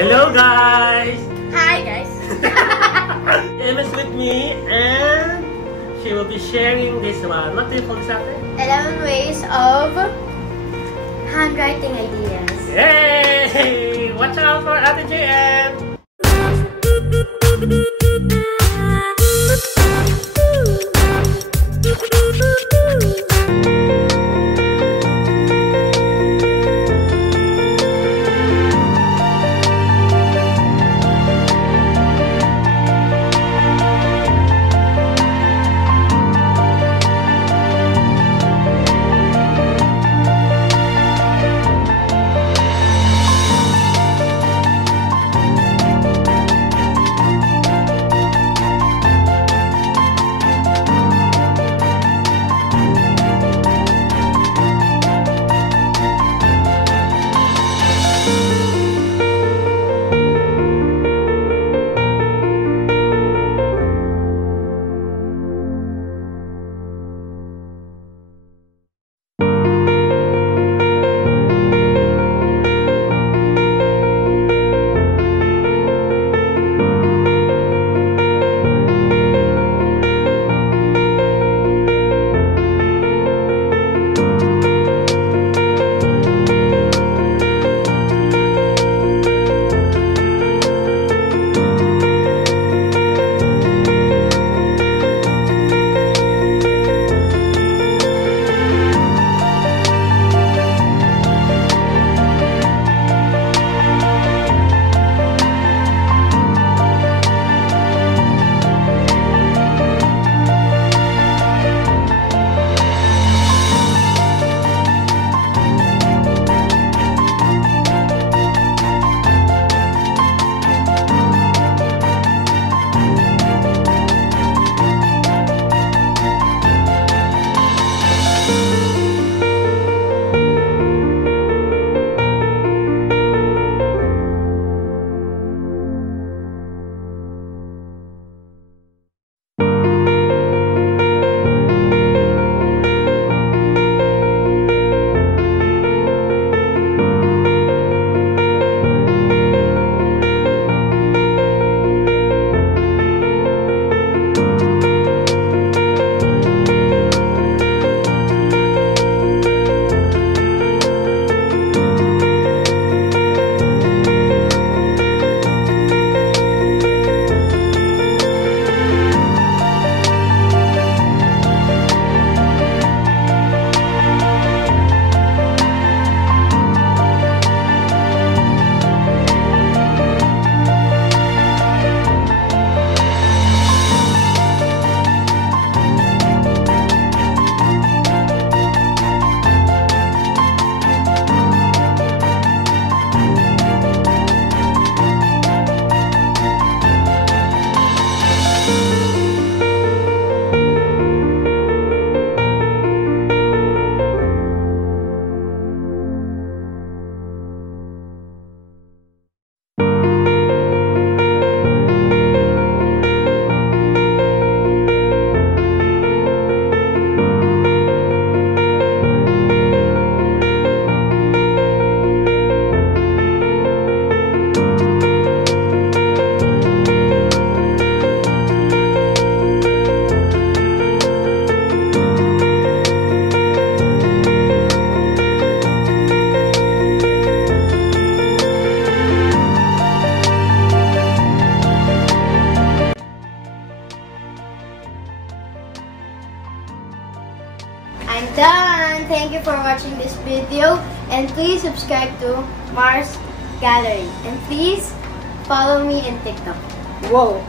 Hello guys! Hi guys! Emma's with me and she will be sharing this one. What do you call this after? 11 ways of handwriting ideas. Yay! Watch out for Ate JM! I'm done. Thank you for watching this video, and please subscribe to Mars Gallery, and please follow me in TikTok. Whoa.